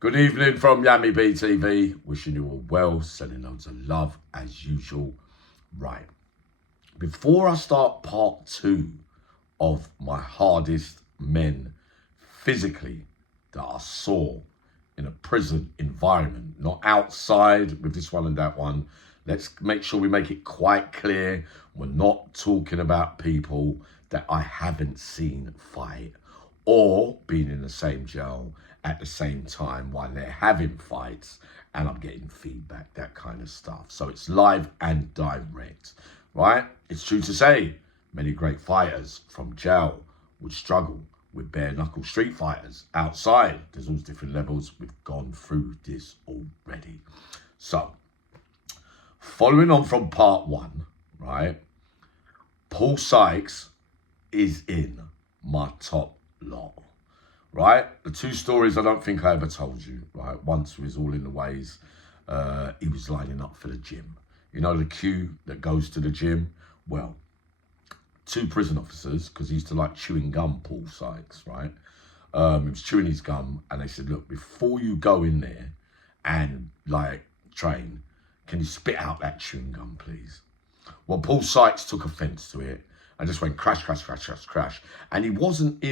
Good evening from Yummy BTV. Wishing you all well, sending loads of love as usual. Right, before I start part 2 of my hardest men physically that I saw in a prison environment, not outside with this one and that one, let's make sure we make it quite clear we're not talking about people that I haven't seen fight or being in the same jail at the same time while they're having fights and I'm getting feedback, that kind of stuff. So it's live and direct, right? It's true to say many great fighters from jail would struggle with bare knuckle street fighters outside. There's all different levels. We've gone through this already. So following on from part 1, right? Paul Sykes is in my top lot, right? The 2 stories I don't think I ever told you, right? Once was all in the ways. He was lining up for the gym. You know the queue that goes to the gym? Well, 2 prison officers, because he used to like chewing gum, Paul Sykes, right? He was chewing his gum and they said, look, before you go in there and like train, can you spit out that chewing gum, please? Well, Paul Sykes took offence to it and just went crash, crash, crash, crash, crash. And he wasn't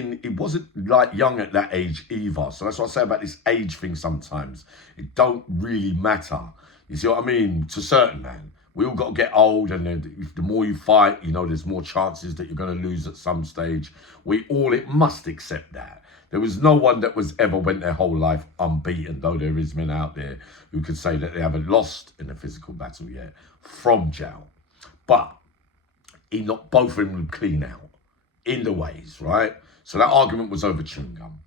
like young at that age either. So that's what I say about this age thing sometimes. It don't really matter. You see what I mean? To certain man. We all got to get old, and then the more you fight, you know, there's more chances that you're going to lose at some stage. It must accept that. There was no one that was ever went their whole life unbeaten, though there is men out there who could say that they haven't lost in a physical battle yet from jail. But he knocked both of them clean out in the ways, right? So that argument was over chewing gum.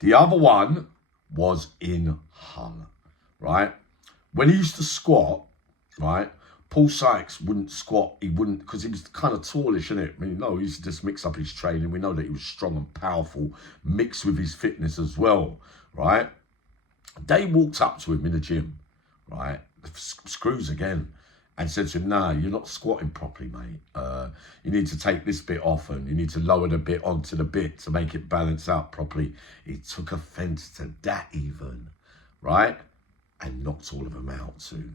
The other one was in Hull, right? When he used to squat, right, Paul Sykes wouldn't squat. He wouldn't, because he was kind of tallish, isn't it? I mean, no, he used to just mix up his training. We know that he was strong and powerful, mixed with his fitness as well, right? They walked up to him in the gym, right? Screws again. And said to him, nah, you're not squatting properly, mate. You need to take this bit off and you need to lower the bit onto the bit to make it balance out properly. He took offence to that even, right? And knocked all of them out too.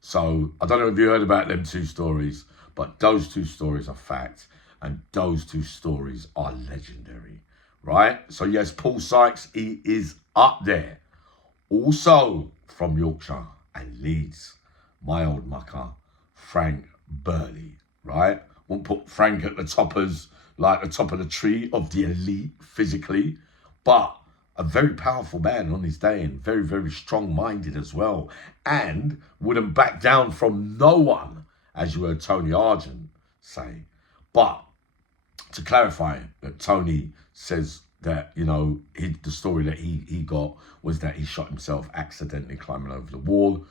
So I don't know if you heard about them 2 stories, but those 2 stories are fact. And those 2 stories are legendary, right? So yes, Paul Sykes, he is up there. Also from Yorkshire and Leeds, my old mucker, Frank Burley, right? Won't put Frank at the top as like the top of the tree of the elite physically, but a very powerful man on his day and very, very strong-minded as well, and wouldn't back down from no one, as you heard Tony Argent say. But to clarify, that Tony says that, you know, the story that he got was that he shot himself accidentally climbing over the wall.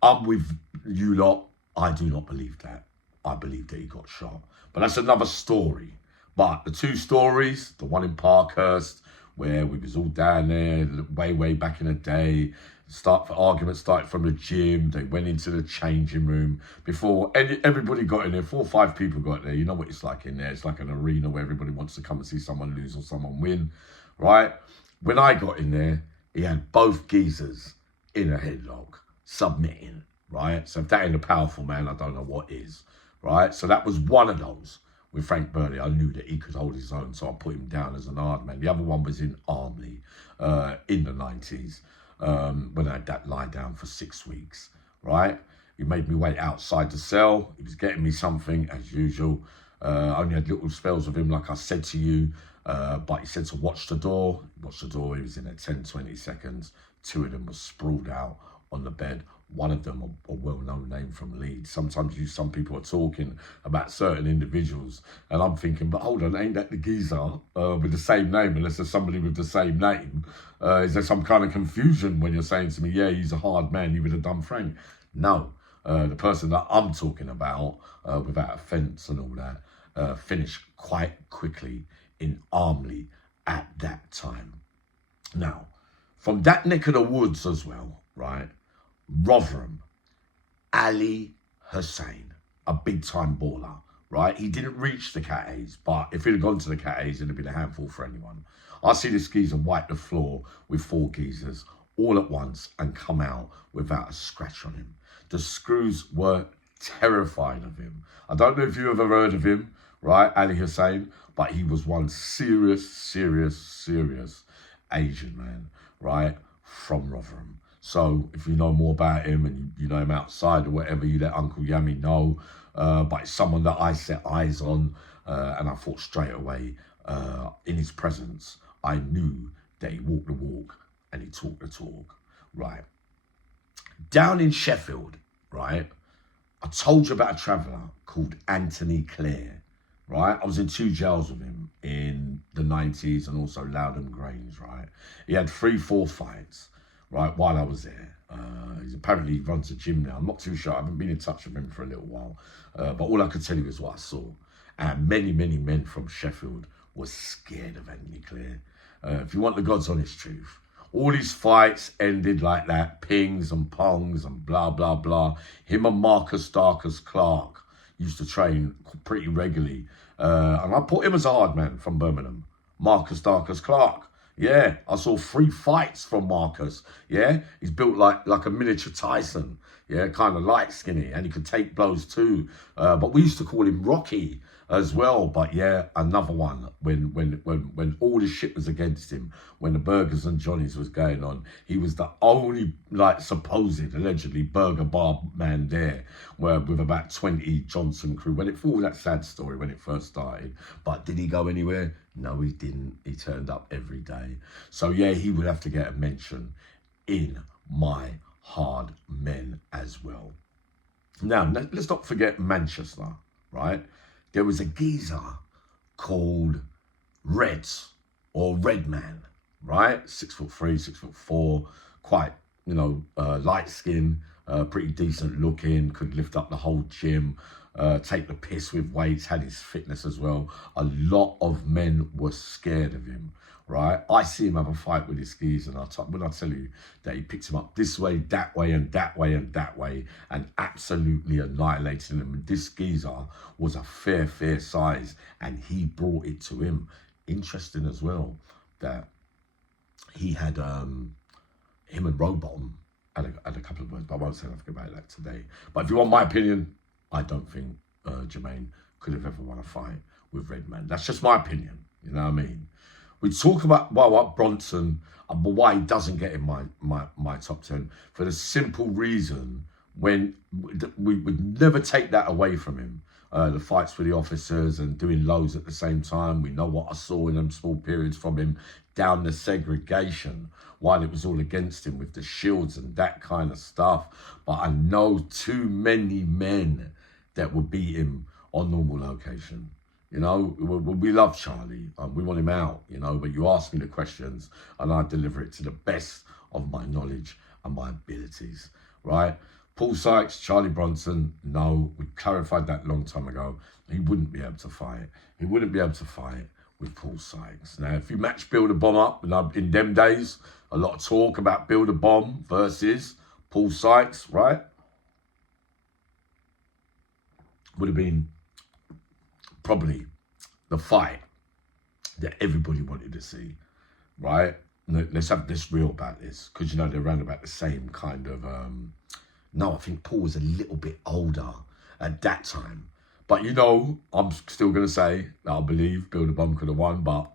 I'm with you lot. I do not believe that. I believe that he got shot. But that's another story. But the 2 stories, the one in Parkhurst, where we was all down there way back in the day, argument started from the gym. They went into the changing room before everybody got in there. 4 or 5 people got there. You know what it's like in there. It's like an arena where everybody wants to come and see someone lose or someone win, right? When I got in there, he had both geezers in a headlock, submitting, right? So if that ain't a powerful man, I don't know what is, right? So that was one of those with Frank Burley. I knew that he could hold his own, so I put him down as an hard man. The other one was in Armley in the 90s when I had that lie down for 6 weeks, right? He made me wait outside the cell. He was getting me something as usual. I only had little spells of him, like I said to you, but he said to watch the door. He watched the door. He was in there 10, 20 seconds. 2 of them were sprawled out on the bed. One of them, a well-known name from Leeds. Sometimes some people are talking about certain individuals, and I'm thinking, but hold on, ain't that the geezer with the same name? Unless there's somebody with the same name, is there some kind of confusion when you're saying to me, yeah, he's a hard man, you would have done Frank? No, the person that I'm talking about, without offence and all that, finished quite quickly in Armley at that time. Now, from that neck of the woods as well, right? Rotherham, Ali Hussein, a big-time baller, right? He didn't reach the Cat A's, but if he'd have gone to the Cat A's, it'd have been a handful for anyone. I see this geezer wipe the floor with 4 geezers all at once and come out without a scratch on him. The screws were terrified of him. I don't know if you ever heard of him, right, Ali Hussein, but he was one serious Asian man, right, from Rotherham. So if you know more about him and you know him outside or whatever, you let Uncle Yami know. But it's someone that I set eyes on, and I thought straight away, in his presence, I knew that he walked the walk and he talked the talk, right? Down in Sheffield, right, I told you about a traveller called Anthony Clare, right? I was in 2 jails with him in the 90s and also Loudham Grange, right? He had 3-4 fights, right, while I was there. He's apparently runs a gym now. I'm not too sure. I haven't been in touch with him for a little while. But all I could tell you is what I saw. And many men from Sheffield were scared of Anthony Clare. If you want the God's honest truth, all his fights ended like that, pings and pongs and blah, blah, blah. Him and Marcus Darkus Clark used to train pretty regularly. And I put him as a hard man from Birmingham, Marcus Darkus Clark. Yeah, I saw 3 fights from Marcus. Yeah, he's built like a miniature Tyson. Yeah, kind of light skinny, and he could take blows too. But we used to call him Rocky as well. But yeah, another one when all the shit was against him, when the Burgers and Johnnies was going on, he was the only supposed allegedly burger bar man there, where with about 20 Johnson crew. When it all that sad story when it first started. But did he go anywhere? No, he didn't. He turned up every day. So yeah, he would have to get a mention in my hard men as well. Now, let's not forget Manchester, right? There was a geezer called Reds or Redman, right? 6'3", 6'4", quite, light skin, pretty decent looking, could lift up the whole gym, take the piss with weights, had his fitness as well. A lot of men were scared of him, right? I see him have a fight with his skis, and when I tell you that he picks him up this way, that way, and that way, and that way, and absolutely annihilated him. And this geezer was a fair size, and he brought it to him. Interesting as well that he had him and Robottom had a couple of words, but I won't say nothing about that today. But if you want my opinion, I don't think Jermaine could have ever won a fight with Redman. That's just my opinion. You know what I mean? We talk about what Bronson, but why he doesn't get in my top 10 for the simple reason when we would never take that away from him. The fights with the officers and doing loads at the same time. We know what I saw in them small periods from him down the segregation while it was all against him with the shields and that kind of stuff. But I know too many men that would beat him on normal location. You know, we love Charlie. We want him out, but you ask me the questions and I deliver it to the best of my knowledge and my abilities, right? Paul Sykes, Charlie Bronson, no, we clarified that a long time ago. He wouldn't be able to fight. He wouldn't be able to fight with Paul Sykes. Now, if you match Build a Bomb up, in them days, a lot of talk about Build a Bomb versus Paul Sykes, right? Would have been probably the fight that everybody wanted to see, right? Let's have this real about this, because they're around about the same kind of no, I think Paul was a little bit older at that time. But I'm still gonna say that I believe Build a Bomb could have won, but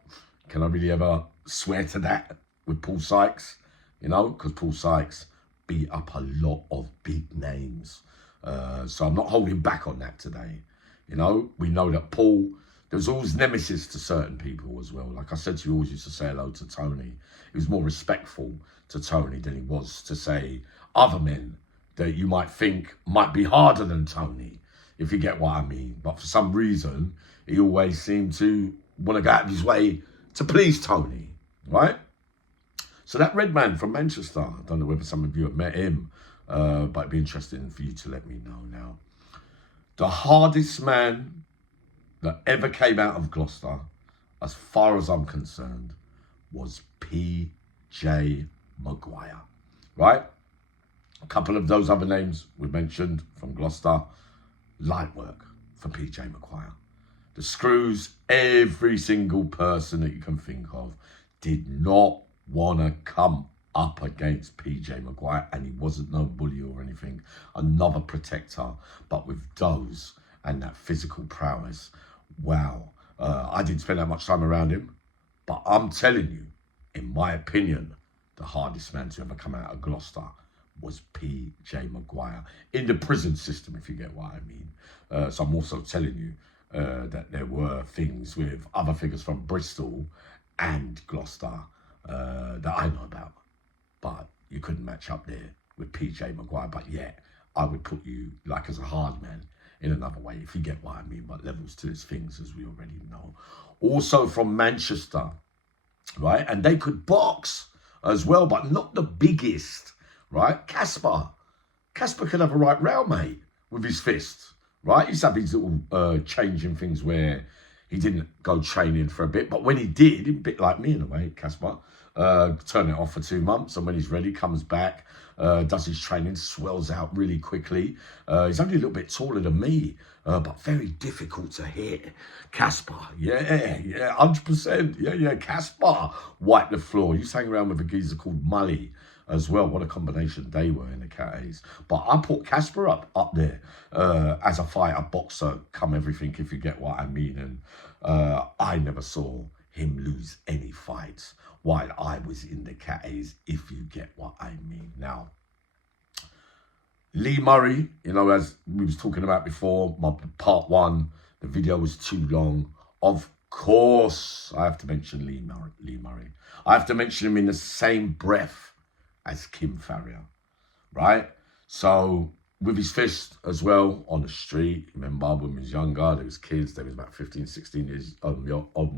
can I really ever swear to that with Paul Sykes? Because Paul Sykes beat up a lot of big names. So I'm not holding back on that today. We know that Paul, there was always nemesis to certain people as well. Like I said to you, always used to say hello to Tony. He was more respectful to Tony than he was to, say, other men that you might think might be harder than Tony, if you get what I mean. But for some reason, he always seemed to want to go out of his way to please Tony, right? So that Redman from Manchester, I don't know whether some of you have met him, but it'd be interesting for you to let me know now. The hardest man that ever came out of Gloucester, as far as I'm concerned, was P.J. Maguire, right? A couple of those other names we mentioned from Gloucester, light work for P.J. Maguire. The screws, every single person that you can think of did not want to come up against PJ Maguire, and he wasn't no bully or anything. Another protector, but with those and that physical prowess. Wow. I didn't spend that much time around him, but I'm telling you, in my opinion, the hardest man to ever come out of Gloucester was PJ Maguire in the prison system, if you get what I mean. So I'm also telling you that there were things with other figures from Bristol and Gloucester that I know about, but you couldn't match up there with PJ Maguire. But yet, I would put you like as a hard man in another way, if you get what I mean. But levels to his things, as we already know. Also from Manchester, right? And they could box as well, but not the biggest, right? Casper could have a right row, mate, with his fists, right? He's had these little changing things where he didn't go training for a bit, but when he did, a bit like me in a way, Casper, turn it off for 2 months, and when he's ready, comes back, does his training, swells out really quickly. He's only a little bit taller than me, but very difficult to hit. Casper, yeah, 100%, yeah, Casper wiped the floor. You sang around with a geezer called Mully as well. What a combination they were in the Cat A's. But I put Casper up there as a fighter, boxer, come everything, if you get what I mean. And I never saw him lose any fights while I was in the Cat A's, if you get what I mean. Now, Lee Murray, you know, as we was talking about before, my part one, the video was too long. Of course, I have to mention Lee Murray. I have to mention him in the same breath as Kim Farrier, right? So with his fist as well on the street. Remember, when he was younger, there was kids, they was about 15, 16 years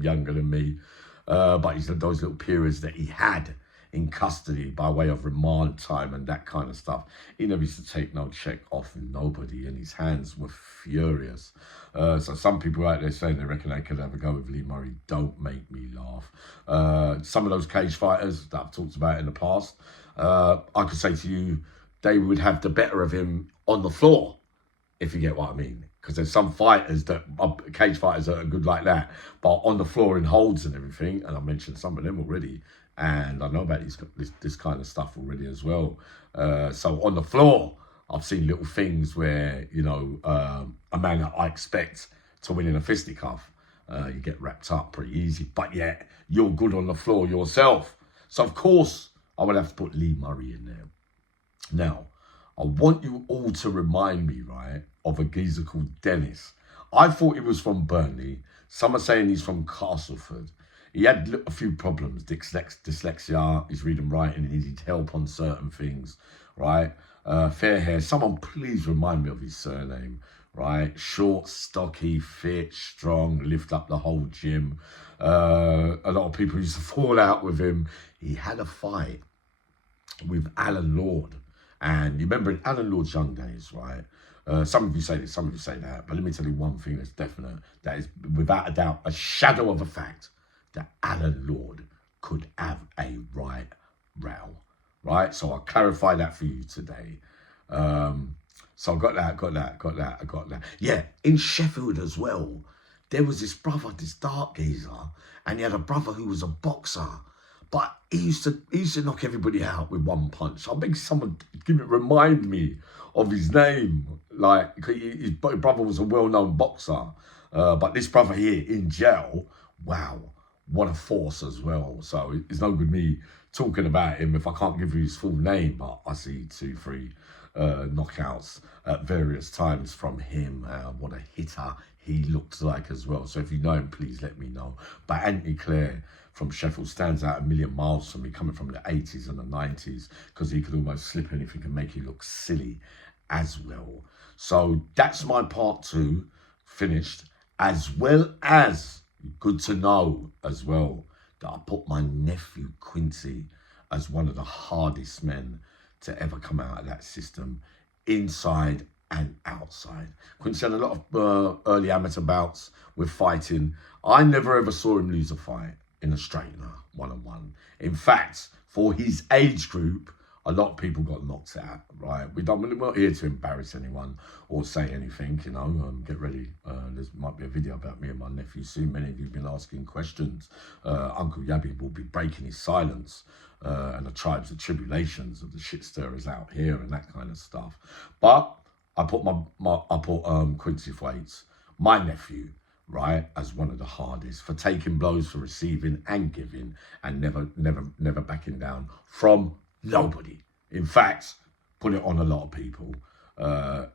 younger than me. But he said those little periods that he had in custody by way of remand time and that kind of stuff, he never used to take no check off nobody, and his hands were furious. So some people out there saying they reckon they could have a go with Lee Murray. Don't make me laugh. Some of those cage fighters that I've talked about in the past, I could say to you, they would have the better of him on the floor, if you get what I mean. Because there's some fighters that are cage fighters that are good like that, but on the floor in holds and everything, and I mentioned some of them already, and I know about this kind of stuff already as well. So on the floor, I've seen little things where, you know, a man that I expect to win in a fisticuff, you get wrapped up pretty easy, but yet you're good on the floor yourself. So of course, I would have to put Lee Murray in there. Now, I want you all to remind me, right, of a geezer called Dennis. I thought he was from Burnley. Some are saying he's from Castleford. He had a few problems, dyslexia, his reading and writing, he needed help on certain things, right? Fair hair. Someone please remind me of his surname, right? Short, stocky, fit, strong, lift up the whole gym. A lot of people used to fall out with him. He had a fight with Alan Lord. And you remember in Alan Lord's young days, right? Some of you say this, some of you say that. But let me tell you one thing that's definite. That is, without a doubt, a shadow of a fact, that Alan Lord could have a right row, right? So I'll clarify that for you today. So I got that. Yeah, in Sheffield as well, there was this brother, this dark geezer, and he had a brother who was a boxer. But he used to knock everybody out with one punch. I think someone remind me of his name. Like, his brother was a well-known boxer. But this brother here in jail, wow, what a force as well. So it's no good me talking about him if I can't give you his full name. But I see 2, 3 knockouts at various times from him. What a hitter he looks like as well. So if you know him, please let me know. But Anthony Clare from Sheffield stands out a million miles from me, coming from the 80s and the 90s, because he could almost slip anything and make you look silly as well. So that's my part 2 finished, as well as good to know as well that I put my nephew Quincy as one of the hardest men to ever come out of that system, inside and outside. Quincy had a lot of early amateur bouts with fighting. I never ever saw him lose a fight in a straightener, one-on-one. In fact, for his age group, a lot of people got knocked out, right? We're not here to embarrass anyone or say anything, you know. Get ready. There might be a video about me and my nephew soon. Many of you have been asking questions. Uncle Yabby will be breaking his silence and the tribes and tribulations of the shit stirrers out here and that kind of stuff. But I put Quincy Thwaites, my nephew, right, as one of the hardest for taking blows, for receiving and giving, and never backing down from nobody. In fact, put it on a lot of people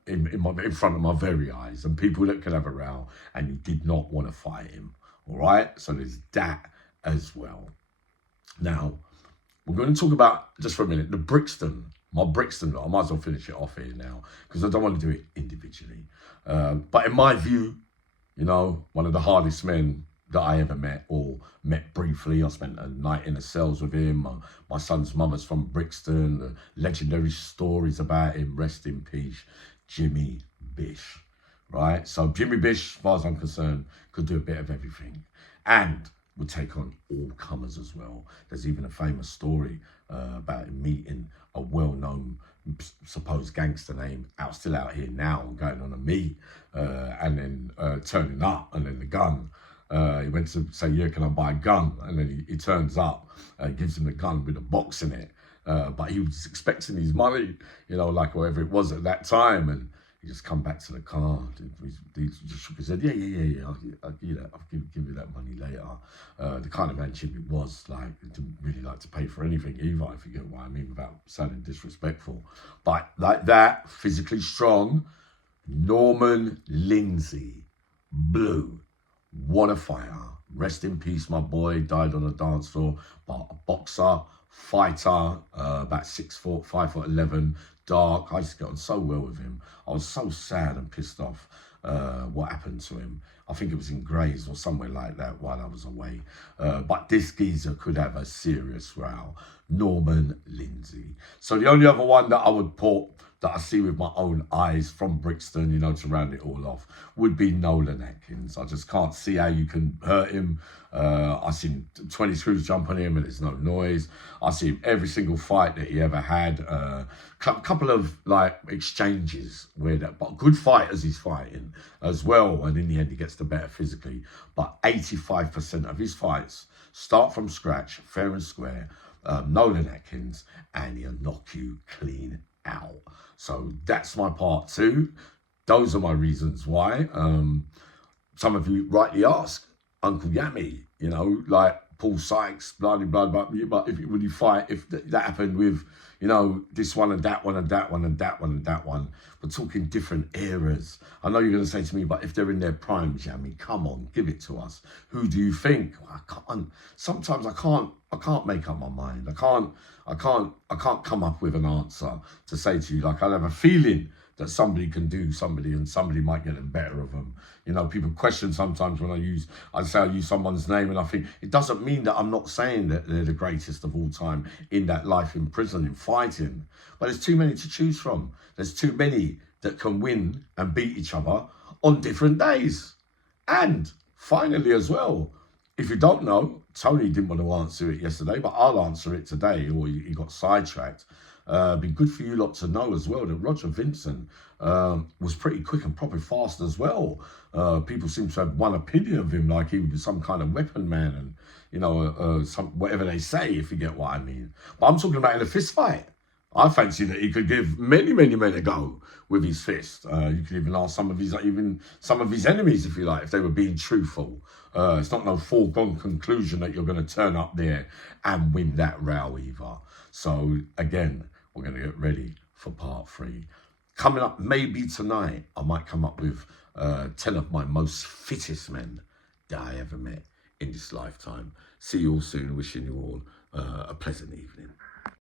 in front of my very eyes, and people that could have a row, and you did not want to fight him. All right, so there's that as well. Now, we're going to talk about, just for a minute, my Brixton lot. I might as well finish it off here now, because I don't want to do it individually. But in my view, you know, one of the hardest men that I ever met, or met briefly. I spent a night in the cells with him. My son's mother's from Brixton. The legendary stories about him, rest in peace, Jimmy Bish, right? So Jimmy Bish, as far as I'm concerned, could do a bit of everything and would take on all comers as well. There's even a famous story about him meeting a well-known supposed gangster name still out here now, going on a meet and then turning up, and then the gun. He went to say, yeah, can I buy a gun? And then he turns up, gives him the gun with a box in it. But he was expecting his money, you know, like whatever it was at that time. And he just come back to the car. He just shook his head, yeah. I'll give you that money later. The kind of man Jimmy was, like, didn't really like to pay for anything either, if you get what I mean, without sounding disrespectful. But like that, physically strong, Norman Lindsay, Blue. What a fighter. Rest in peace, my boy. Died on a dance floor. But a boxer, fighter, about 6 foot, 5'11", dark. I used to get on so well with him. I was so sad and pissed off what happened to him. I think it was in Grays or somewhere like that while I was away. But this geezer could have a serious row. Norman Lindsay. So the only other one that I would put, that I see with my own eyes from Brixton, you know, to round it all off, would be Nolan Atkins. I just can't see how you can hurt him. I seen 20 screws jump on him and there's no noise. I see him every single fight that he ever had. Couple of like exchanges where but good fighters he's fighting as well. And in the end, he gets the better physically. But 85% of his fights start from scratch, fair and square. Nolan Atkins, and he'll knock you clean out. So that's my part 2. Those are my reasons why. Some of you rightly ask, Uncle Yammy, you know, like Paul Sykes, blah, blah, blah. But when you fight, if that happened with, you know, this one and that one and that one and that one and that one, we're talking different eras. I know you're going to say to me, but if they're in their primes, Yammy, come on, give it to us. Who do you think? I can't. Sometimes I can't make up my mind. I can't come up with an answer to say to you. Like, I have a feeling that somebody can do somebody and somebody might get the better of them. You know, people question sometimes when I use someone's name, and I think it doesn't mean that I'm not saying that they're the greatest of all time in that life in prison, in fighting. But there's too many to choose from. There's too many that can win and beat each other on different days. And finally as well, if you don't know, Tony didn't want to answer it yesterday, but I'll answer it today, or he got sidetracked. Be good for you lot to know as well that Roger Vincent was pretty quick and proper fast as well. People seem to have one opinion of him, like he was some kind of weapon man, and you know, whatever they say, if you get what I mean. But I'm talking about in a fist fight. I fancy that he could give many men a go with his fist. You could even ask some of his enemies, if you like, if they were being truthful. It's not no foregone conclusion that you're going to turn up there and win that row either. So again, we're going to get ready for part 3. Coming up maybe tonight, I might come up with 10 of my most fittest men that I ever met in this lifetime. See you all soon. Wishing you all a pleasant evening.